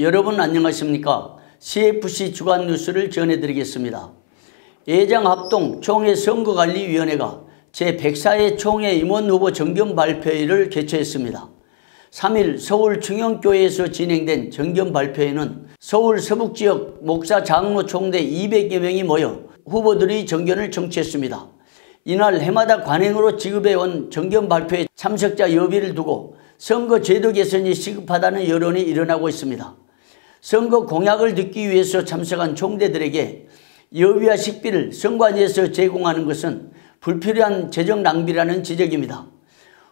여러분 안녕하십니까? CFC 주간 뉴스를 전해드리겠습니다. 예장합동 총회선거관리위원회가 제104회 총회 임원 후보 정견 발표회를 개최했습니다. 3일 서울 충영교회에서 진행된 정견 발표회는 서울 서북지역 목사 장로 총대 200여 명이 모여 후보들의 정견을 청취했습니다. 이날 해마다 관행으로 지급해온 정견 발표회 참석자 여비를 두고 선거 제도 개선이 시급하다는 여론이 일어나고 있습니다. 선거 공약을 듣기 위해서 참석한 총대들에게 여비와 식비를 선관위에서 제공하는 것은 불필요한 재정 낭비라는 지적입니다.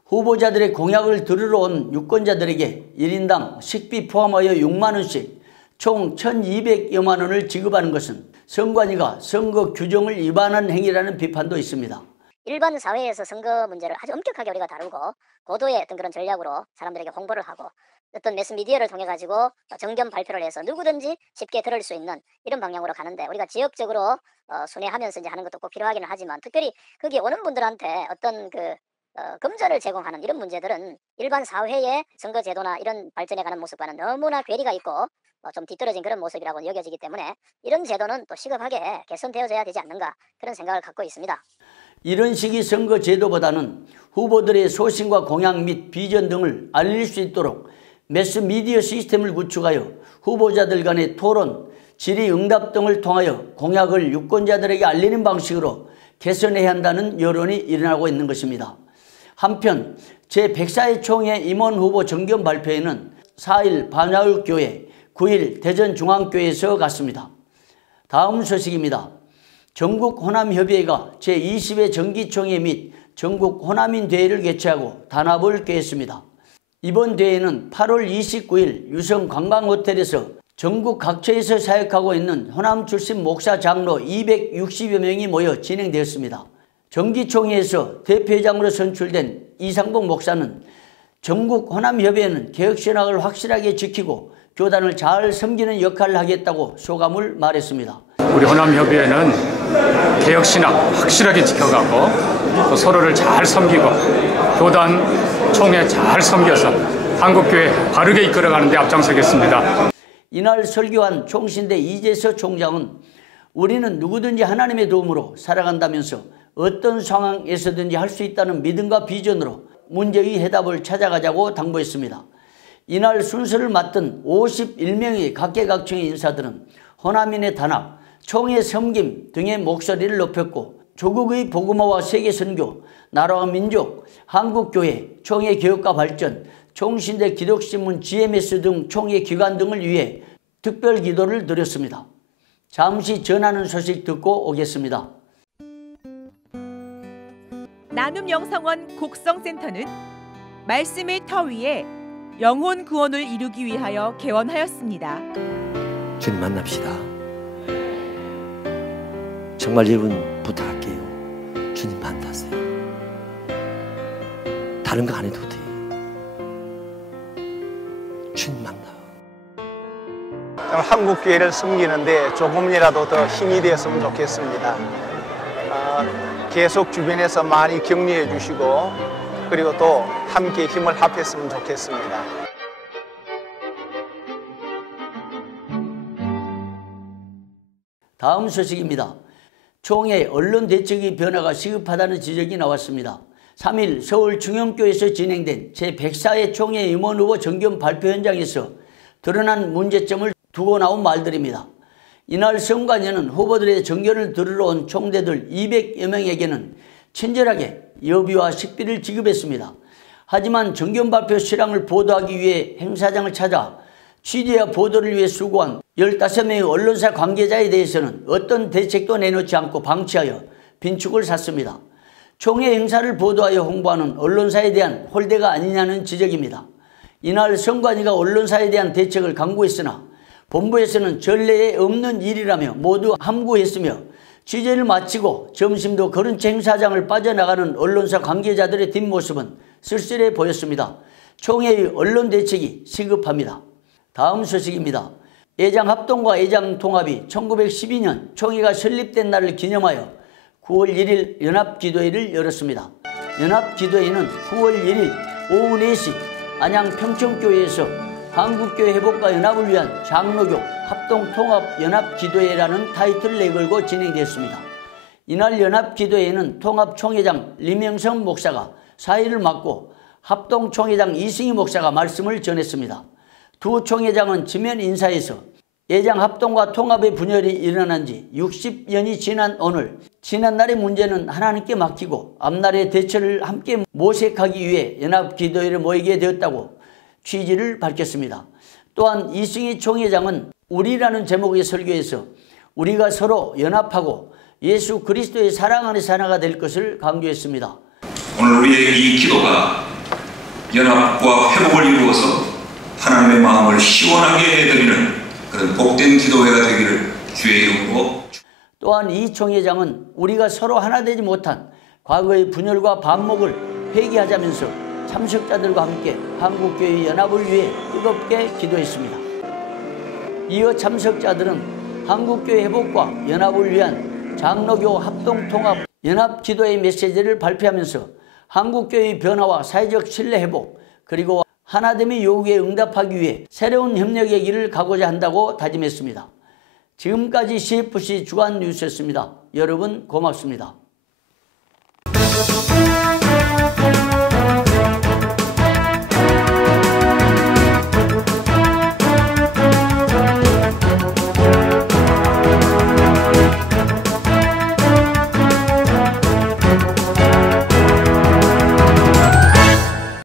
후보자들의 공약을 들으러 온 유권자들에게 1인당 식비 포함하여 6만 원씩 총 1,200여만 원을 지급하는 것은 선관위가 선거 규정을 위반한 행위라는 비판도 있습니다. 일반 사회에서 선거 문제를 아주 엄격하게 우리가 다루고 고도의 어떤 그런 전략으로 사람들에게 홍보를 하고 어떤 매스미디어를 통해 가지고 정견 발표를 해서 누구든지 쉽게 들을 수 있는 이런 방향으로 가는데, 우리가 지역적으로 순회하면서 이제 하는 것도 꼭 필요하기는 하지만 특별히 거기 오는 분들한테 어떤 금전을 제공하는 이런 문제들은 일반 사회의 선거 제도나 이런 발전해 가는 모습과는 너무나 괴리가 있고 좀 뒤떨어진 그런 모습이라고 여겨지기 때문에 이런 제도는 또 시급하게 개선되어져야 되지 않는가, 그런 생각을 갖고 있습니다. 이런 식의 선거 제도보다는 후보들의 소신과 공약 및 비전 등을 알릴 수 있도록 매스미디어 시스템을 구축하여 후보자들 간의 토론, 질의응답 등을 통하여 공약을 유권자들에게 알리는 방식으로 개선해야 한다는 여론이 일어나고 있는 것입니다. 한편 제104회 총회 임원 후보 정견 발표회는 4일 반야울교회, 9일 대전중앙교회에서 갔습니다. 다음 소식입니다. 전국호남협의회가 제20회 정기총회 및 전국 호남인 대회를 개최하고 단합을 꾀했습니다. 이번 대회는 8월 29일 유성관광호텔에서 전국 각처에서 사역하고 있는 호남 출신 목사 장로 260여 명이 모여 진행되었습니다. 정기총회에서 대표회장으로 선출된 이상복 목사는 전국 호남협의회는 개혁신학을 확실하게 지키고 교단을 잘 섬기는 역할을 하겠다고 소감을 말했습니다. 우리 호남협의회는 개혁신학 확실하게 지켜가고 또 서로를 잘 섬기고 교단 총회 잘 섬겨서 한국교회 바르게 이끌어가는 데 앞장서겠습니다. 이날 설교한 총신대 이재서 총장은 우리는 누구든지 하나님의 도움으로 살아간다면서 어떤 상황에서든지 할 수 있다는 믿음과 비전으로 문제의 해답을 찾아가자고 당부했습니다. 이날 순서를 맡은 51명의 각계각층의 인사들은 호남인의 단합, 총회 섬김 등의 목소리를 높였고 조국의 복음화와 세계선교, 나라와 민족, 한국교회, 총회 교육과 발전, 총신대 기독신문 GMS 등 총회 기관 등을 위해 특별 기도를 드렸습니다. 잠시 전하는 소식 듣고 오겠습니다. 나눔 영성원 곡성센터는 말씀의 터 위에 영혼 구원을 이루기 위하여 개원하였습니다. 주님 만납시다. 정말 여러분 부탁할게요. 주님 만나세요. 다른 거 안 해도 돼. 주님 만나. 한국교회를 섬기는데 조금이라도 더 힘이 되었으면 좋겠습니다. 계속 주변에서 많이 격려해 주시고 그리고 또 함께 힘을 합했으면 좋겠습니다. 다음 소식입니다. 총회 언론 대책의 변화가 시급하다는 지적이 나왔습니다. 3일 서울 충영교에서 진행된 제104회 총회 임원 후보 정견 발표 현장에서 드러난 문제점을 두고 나온 말들입니다. 이날 선관위는 후보들의 정견을 들으러 온 총대들 200여 명에게는 친절하게 여비와 식비를 지급했습니다. 하지만 정견 발표 실황을 보도하기 위해 행사장을 찾아 취재와 보도를 위해 수고한 15명의 언론사 관계자에 대해서는 어떤 대책도 내놓지 않고 방치하여 빈축을 샀습니다. 총회 행사를 보도하여 홍보하는 언론사에 대한 홀대가 아니냐는 지적입니다. 이날 선관위가 언론사에 대한 대책을 강구했으나 본부에서는 전례에 없는 일이라며 모두 함구했으며 취재를 마치고 점심도 그런 행사장을 빠져나가는 언론사 관계자들의 뒷모습은 쓸쓸해 보였습니다. 총회의 언론 대책이 시급합니다. 다음 소식입니다. 예장합동과 예장통합이 1912년 총회가 설립된 날을 기념하여 9월 1일 연합기도회를 열었습니다. 연합기도회는 9월 1일 오후 4시 안양 평천교회에서 한국교회 회복과 연합을 위한 장로교 합동통합연합기도회라는 타이틀을 내걸고 진행됐습니다. 이날 연합기도회에는 통합총회장 리명성 목사가 사회를 맡고 합동총회장 이승희 목사가 말씀을 전했습니다. 두 총회장은 지면 인사에서 예장 합동과 통합의 분열이 일어난 지 60년이 지난 오늘 지난날의 문제는 하나님께 맡기고 앞날의 대처를 함께 모색하기 위해 연합기도회를 모이게 되었다고 취지를 밝혔습니다. 또한 이승희 총회장은 우리라는 제목의 설교에서 우리가 서로 연합하고 예수 그리스도의 사랑 안에서 하나가 될 것을 강조했습니다. 오늘 우리의 이 기도가 연합과 회복을 이루어서 하나님의 마음을 시원하게 해드리는 그런 복된 기도회가 되기를 주의 이름으로. 또한 이 총회장은 우리가 서로 하나 되지 못한 과거의 분열과 반목을 회개하자면서 참석자들과 함께 한국교회 연합을 위해 뜨겁게 기도했습니다. 이어 참석자들은 한국교회 회복과 연합을 위한 장로교 합동통합 연합기도의 메시지를 발표하면서 한국교회의 변화와 사회적 신뢰 회복 그리고 하나됨의 요구에 응답하기 위해 새로운 협력의 길을 가고자 한다고 다짐했습니다. 지금까지 CFC 주간 뉴스였습니다. 여러분 고맙습니다.